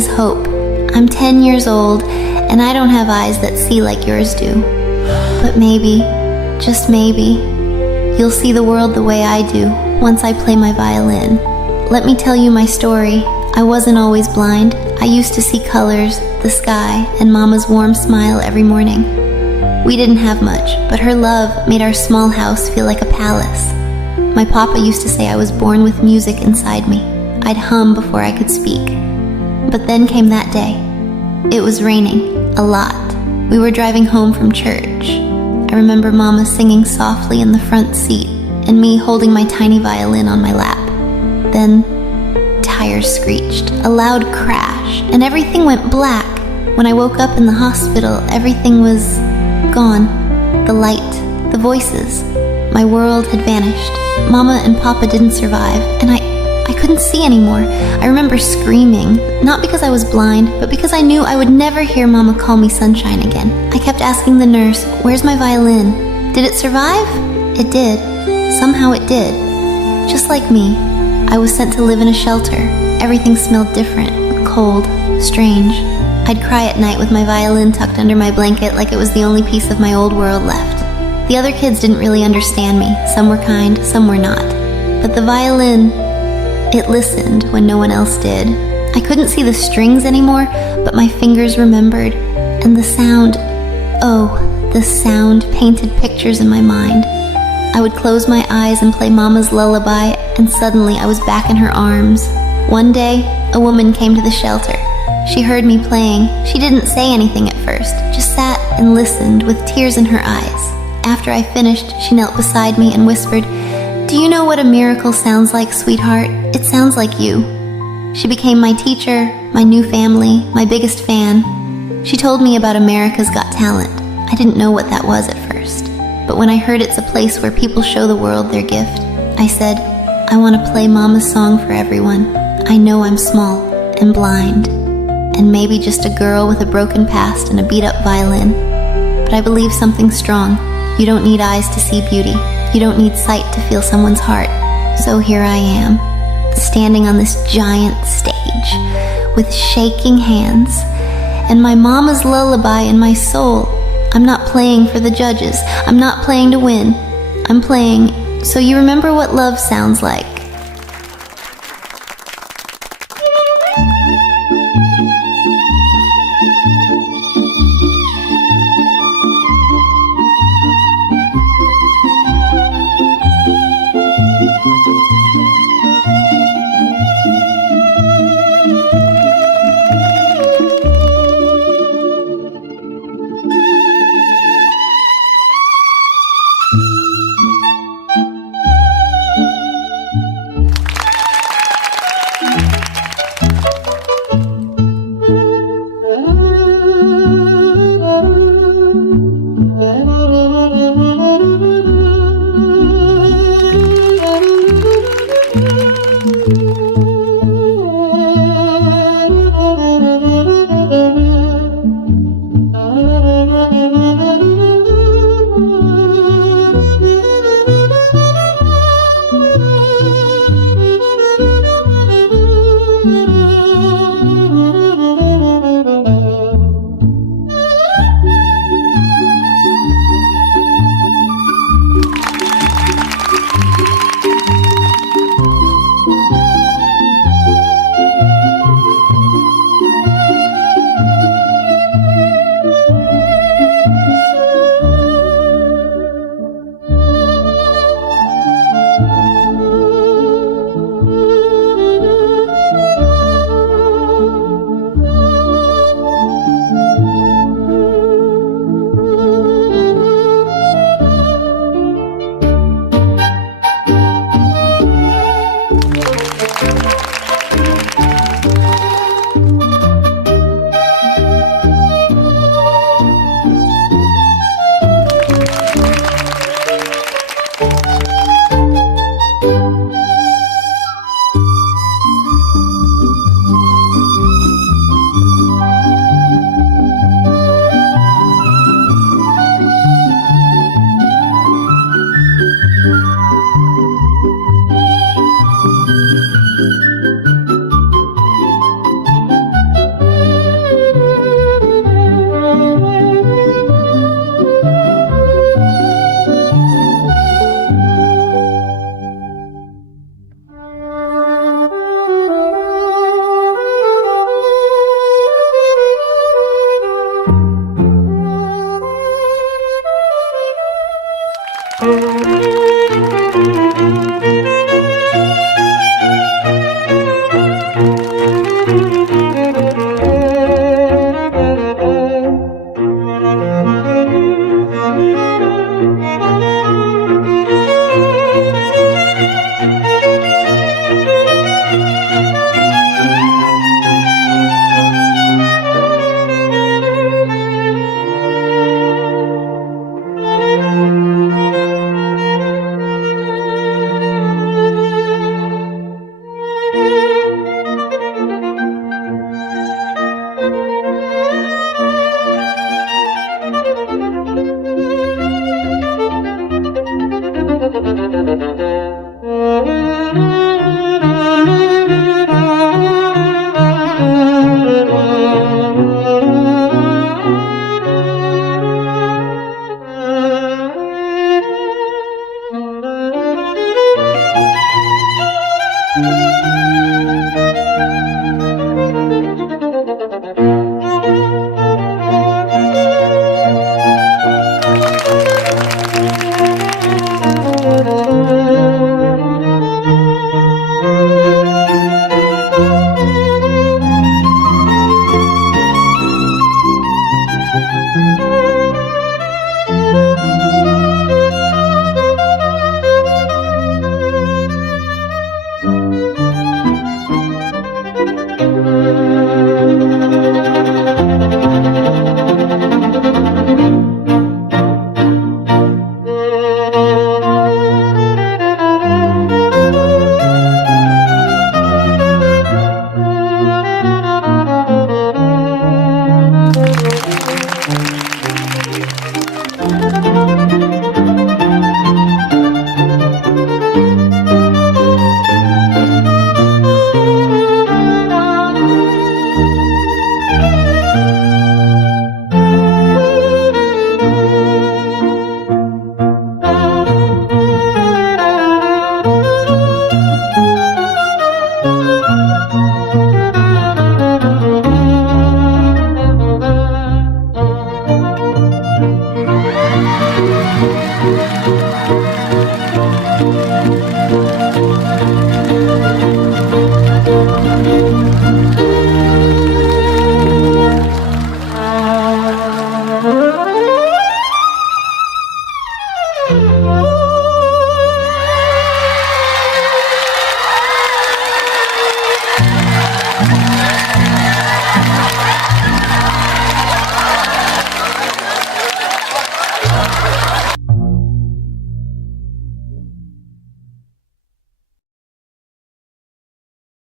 is hope. I'm 10 years old, and I don't have eyes that see like yours do. But maybe, just maybe, you'll see the world the way I do once I play my violin. Let me tell you my story. I wasn't always blind. I used to see colors, the sky, and Mama's warm smile every morning. We didn't have much, but her love made our small house feel like a palace. My papa used to say I was born with music inside me. I'd hum before I could speak. But then came that day. It was raining, a lot. We were driving home from church. I remember Mama singing softly in the front seat, and me holding my tiny violin on my lap. Then, tires screeched, a loud crash, and everything went black. When I woke up in the hospital, everything was gone. The light, the voices. My world had vanished. Mama and Papa didn't survive, and I couldn't see anymore. I remember screaming, not because I was blind, but because I knew I would never hear Mama call me Sunshine again. I kept asking the nurse, "Where's my violin? Did it survive?" It did. Somehow it did. Just like me, I was sent to live in a shelter. Everything smelled different, cold, strange. I'd cry at night with my violin tucked under my blanket like it was the only piece of my old world left. The other kids didn't really understand me. Some were kind, some were not. But the violin, it listened when no one else did. I couldn't see the strings anymore, but my fingers remembered. And the sound, oh, the sound painted pictures in my mind. I would close my eyes and play Mama's lullaby, and suddenly I was back in her arms. One day, a woman came to the shelter. She heard me playing. She didn't say anything at first, just sat and listened with tears in her eyes. After I finished, she knelt beside me and whispered, "Do you know what a miracle sounds like, sweetheart? It sounds like you." She became my teacher, my new family, my biggest fan. She told me about America's Got Talent. I didn't know what that was at first. But when I heard it's a place where people show the world their gift, I said, I want to play Mama's song for everyone. I know I'm small and blind, and maybe just a girl with a broken past and a beat-up violin. But I believe something strong. You don't need eyes to see beauty. You don't need sight to feel someone's heart. So here I am, standing on this giant stage, with shaking hands, and my Mama's lullaby in my soul. I'm not playing for the judges. I'm not playing to win. I'm playing so you remember what love sounds like.